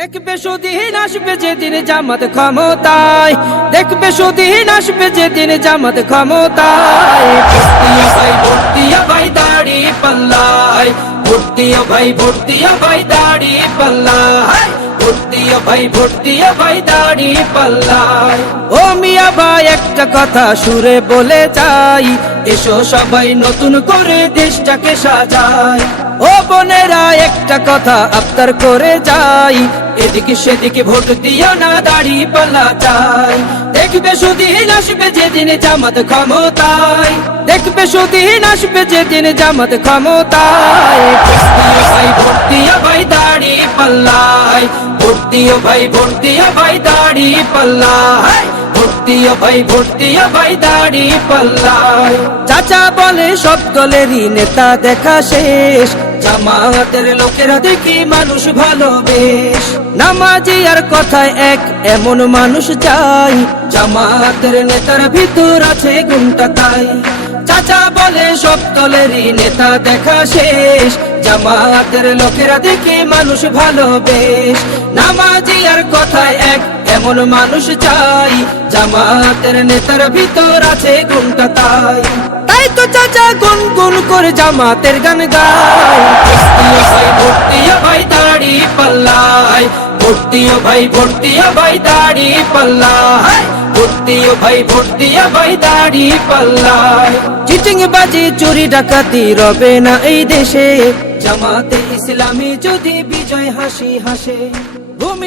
দেখবে সুদিন আসবে যেদিন জামাত ক্ষমতায়, দেখবে সুদিন আসবে যেদিন জামাত ক্ষমতায়। ভর্তিয়া ভাই ভর্তিয়া ভাই দাড়ি পাল্লায়, ভর্তিয়া ভাই ভর্তিয়া ভাই দাড়ি পাল্লায়, ভর্তিয়া ভাই ভর্তিয়া ভাই দাড়ি পাল্লায়। ও মিয়া ভাই একটা কথা সুরে বলে যাই, এসো সবাই নতুন করে দেশটাকে সাজাই। ও বোনেরা একটা কথা আবদার করে যাই, এদিকে সেদিকে ভোট দিও না, দাড়ি পাল্লা চাই। দেখবে সুদিন আসবে যেদিন জামাত ক্ষমতায়, দেখবে সুদিন আসবে যেদিন জামাত ক্ষমতায়। ভর্তিয়া ভাই ভর্তিয়া ভাই দাড়ি পাল্লায়, ভর্তিয়া ভাই ভর্তিয়া ভাই দাড়ি পাল্লায়, ভর্তিয়া ভাই ভর্তিয়া ভাই দাড়ি পাল্লায়। চাচা বলে সব দলেরই নেতা দেখা শেষ, জামাতের লোকেরা দেখি মানুষ ভালো বেশ। নামাজি আর কথায় এক এমন মানুষ চাই, জামাতের নেতার ভিতর আছে গুণটা তাই। চাচা বলে সব দলেরই নেতা দেখা শেষ, জামাতের লোকেরা দেখি মানুষ ভালো বেশ। নামাজি আর কথায় এক এমন মানুষ চাই, জামাতের নেতার ভিতর আছে গুণটা তাই। তাই তো চাচা গুনগুন করে জামাতের গান গায়। ভর্তিয়া ভাই ভর্তিয়া ভাই দাড়ি পাল্লায়, ভর্তিয়া ভাই ভর্তিয়া ভাই দাড়ি পাল্লায়, ভর্তিয়া ভাই ভর্তিয়া ভাই দাড়ি পাল্লায়। চিটিং বাজি চুরি ডাকাতি রবে না এই দেশে, জামাতে ইসলামী যদি বিজয় হাসি হাসে।